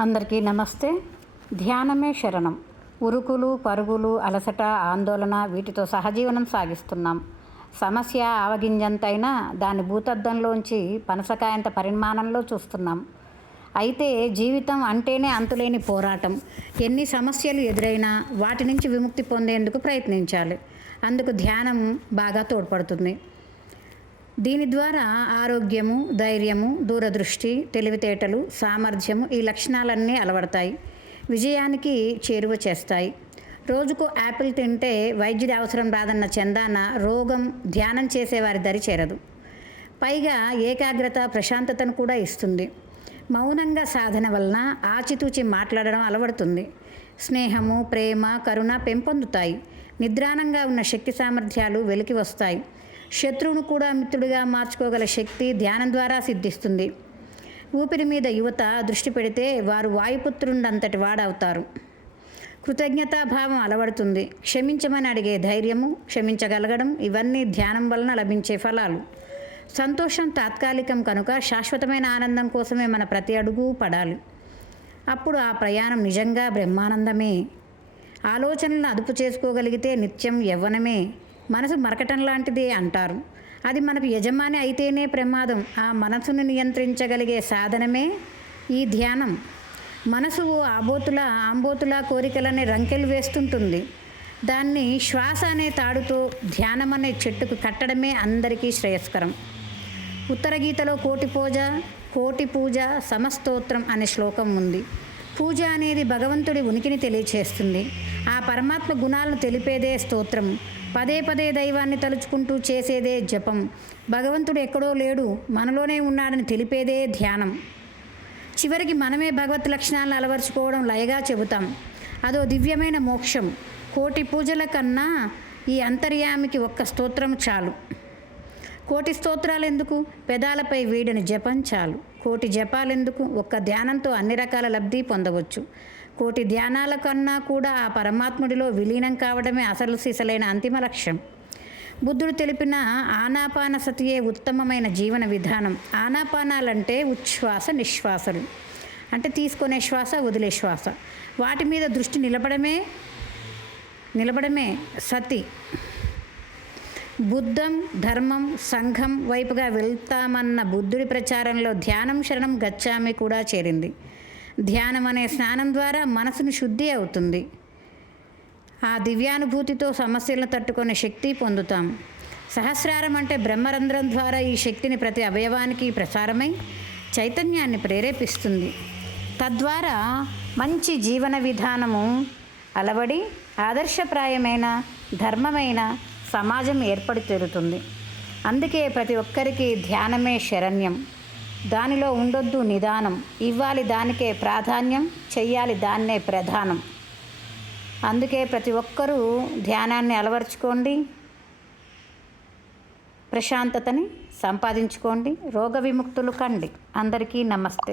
అందరికీ నమస్తే. ధ్యానమే శరణం. ఉరుకులు పరుగులు, అలసట, ఆందోళన వీటితో సహజీవనం సాగిస్తున్నాం. సమస్య ఆవగింజంతైనా దాని భూతద్దంలోంచి పనసకాయంత పరిమాణంలో చూస్తున్నాం. అయితే జీవితం అంటేనే అంతులేని పోరాటం. ఎన్ని సమస్యలు ఎదురైనా వాటి నుంచి విముక్తి పొందేందుకు ప్రయత్నించాలి. అందుకు ధ్యానం బాగా తోడ్పడుతుంది. దీని ద్వారా ఆరోగ్యము, ధైర్యము, దూరదృష్టి, తెలివితేటలు, సామర్థ్యము ఈ లక్షణాలన్నీ అలవడతాయి. విజయానికి చేరువ చేస్తాయి. రోజుకు యాపిల్ తింటే వైద్యుడి అవసరం రాదన్న చందాన రోగం ధ్యానం చేసేవారి దరి చేరదు. పైగా ఏకాగ్రత, ప్రశాంతతను కూడా ఇస్తుంది. మౌనంగా సాధన వలన ఆచితూచి మాట్లాడడం అలవడుతుంది. స్నేహము, ప్రేమ, కరుణ పెంపొందుతాయి. నిద్రాణంగా ఉన్న శక్తి సామర్థ్యాలు వెలికి వస్తాయి. శత్రువును కూడా మిత్రుడిగా మార్చుకోగల శక్తి ధ్యానం ద్వారా సిద్ధిస్తుంది. ఊపిరి మీద యువత దృష్టి పెడితే వారు వాయుపుత్రుండంతటి వాడవుతారు. కృతజ్ఞతాభావం అలవడుతుంది. క్షమించమని అడిగే ధైర్యము, క్షమించగలగడం ఇవన్నీ ధ్యానం వలన లభించే ఫలాలు. సంతోషం తాత్కాలికం కనుక శాశ్వతమైన ఆనందం కోసమే మన ప్రతి అడుగు పడాలి. అప్పుడు ఆ ప్రయాణం నిజంగా బ్రహ్మానందమే. ఆలోచనలను అదుపు చేసుకోగలిగితే నిత్యం యవ్వనమే. మనసు మరకటం లాంటిదే అంటారు. అది మనకు యజమాని అయితేనే ప్రమాదం. ఆ మనసును నియంత్రించగలిగే సాధనమే ఈ ధ్యానం. మనసు ఆంబోతులా కోరికలనే రంకెలు వేస్తుంటుంది. దాన్ని శ్వాస అనే తాడుతో ధ్యానం అనే చెట్టుకు కట్టడమే అందరికీ శ్రేయస్కరం. ఉత్తర గీతలో కోటి పూజ సమస్తోత్రం అనే శ్లోకం ఉంది. పూజ అనేది భగవంతుడి ఉనికిని తెలియచేస్తుంది. ఆ పరమాత్మ గుణాలను తెలిపేదే స్తోత్రం. పదే పదే దైవాన్ని తలుచుకుంటూ చేసేదే జపం. భగవంతుడు ఎక్కడో లేడు, మనలోనే ఉన్నాడని తెలిపేదే ధ్యానం. చివరికి మనమే భగవత్ లక్షణాలను అలవర్చుకోవడం లయగా చెబుతాం. అదో దివ్యమైన మోక్షం. కోటి పూజల కన్నా ఈ అంతర్యామికి ఒక్క స్తోత్రం చాలు. కోటి స్తోత్రాలు ఎందుకు? పెదాలపై వీడని జపం చాలు. కోటి జపాలెందుకు? ఒక్క ధ్యానంతో అన్ని రకాల లబ్ధి పొందవచ్చు. కోటి ధ్యానాల కన్నా కూడా ఆ పరమాత్ముడిలో విలీనం కావడమే అసలు సిసలైన అంతిమ లక్ష్యం. బుద్ధుడు తెలిపిన ఆనాపానసతియే ఉత్తమమైన జీవన విధానం. ఆనాపానాలంటే ఉచ్ఛ్వాస నిశ్వాసలు, అంటే తీసుకునే శ్వాస, వదిలే శ్వాస. వాటి మీద దృష్టి నిలబడమే సతి. బుద్ధం, ధర్మం, సంఘం వైపుగా వెళ్తామన్న బుద్ధుడి ప్రచారంలో ధ్యానం శరణం గచ్చామి కూడా చేరింది. ధ్యానం అనే స్నానం ద్వారా మనసును శుద్ధి అవుతుంది. ఆ దివ్యానుభూతితో సమస్యలను తట్టుకునే శక్తి పొందుతాం. సహస్రారం అంటే బ్రహ్మరంధ్రం ద్వారా ఈ శక్తిని ప్రతి అవయవానికి ప్రసారమై చైతన్యాన్ని ప్రేరేపిస్తుంది. తద్వారా మంచి జీవన విధానము అలవడి ఆదర్శప్రాయమైన ధర్మమైన సమాజం ఏర్పడి తీరుతుంది. అందుకే ప్రతి ఒక్కరికి ధ్యానమే శరణ్యం. దానిలో ఉండొద్దు నిదానం. ఇవ్వాలి దానికే ప్రాధాన్యం, చెయ్యాలి దాన్నే ప్రధానం. అందుకే ప్రతి ఒక్కరూ ధ్యానాన్ని అలవర్చుకోండి, ప్రశాంతతని సంపాదించుకోండి, రోగ విముక్తులు కండి. అందరికీ నమస్తే.